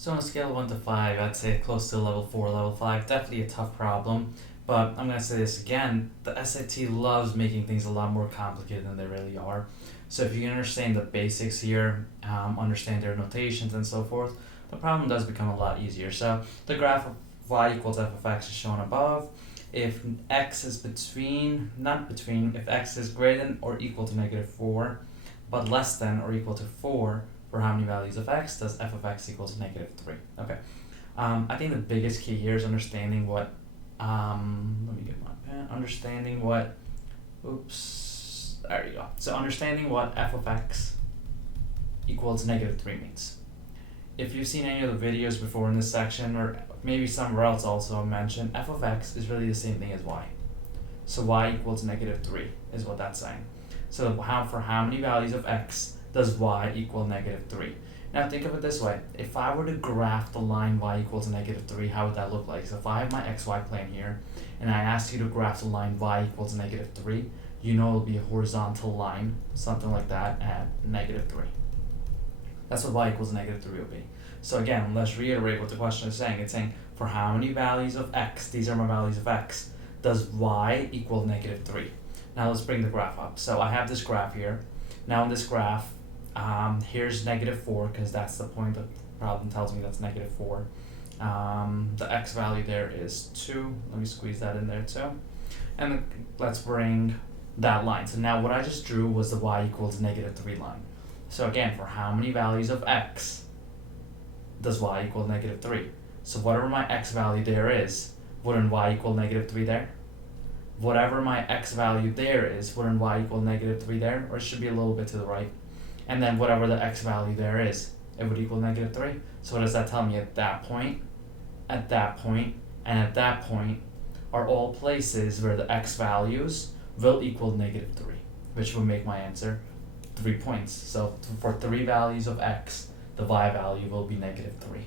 So on a scale of 1 to 5, I'd say close to level 4, level 5. Definitely a tough problem. But I'm going to say this again, the SAT loves making things a lot more complicated than they really are. So if you can understand the basics here, understand their notations and so forth, the problem does become a lot easier. So the graph of y equals f of x is shown above. If x is if x is greater than or equal to negative 4, but less than or equal to 4, for how many values of x does f of x equal to negative 3? Okay. I think the biggest key here is understanding what, let me get my pen, there you go. So understanding what f of x equals negative 3 means. If you've seen any of the videos before in this section, or maybe somewhere else also mentioned, f of x is really the same thing as y. So y equals negative 3 is what that's saying. So for how many values of x does y equal negative 3? Now think of it this way. If I were to graph the line y equals negative 3, how would that look like? So if I have my xy plane here, and I ask you to graph the line y equals negative 3, you know it'll be a horizontal line, something like that, at negative 3. That's what y equals negative 3 will be. So again, let's reiterate what the question is saying. It's saying, for how many values of x, these are my values of x, does y equal negative 3? Now let's bring the graph up. So I have this graph here. Now in this graph, here's negative 4, because that's the point the problem tells me that's negative 4. The x value there is 2. Let me squeeze that in there too. And let's bring that line. So now what I just drew was the y equals negative 3 line. So again, for how many values of x does y equal negative 3? So whatever my x value there is, wouldn't y equal negative 3 there? Whatever my x value there is, wouldn't y equal negative 3 there? Or it should be a little bit to the right. And then whatever the x value there is, it would equal negative 3. So what does that tell me? At that point, and at that point are all places where the x values will equal negative 3, which will make my answer 3 points. So for 3 values of x, the y value will be negative 3.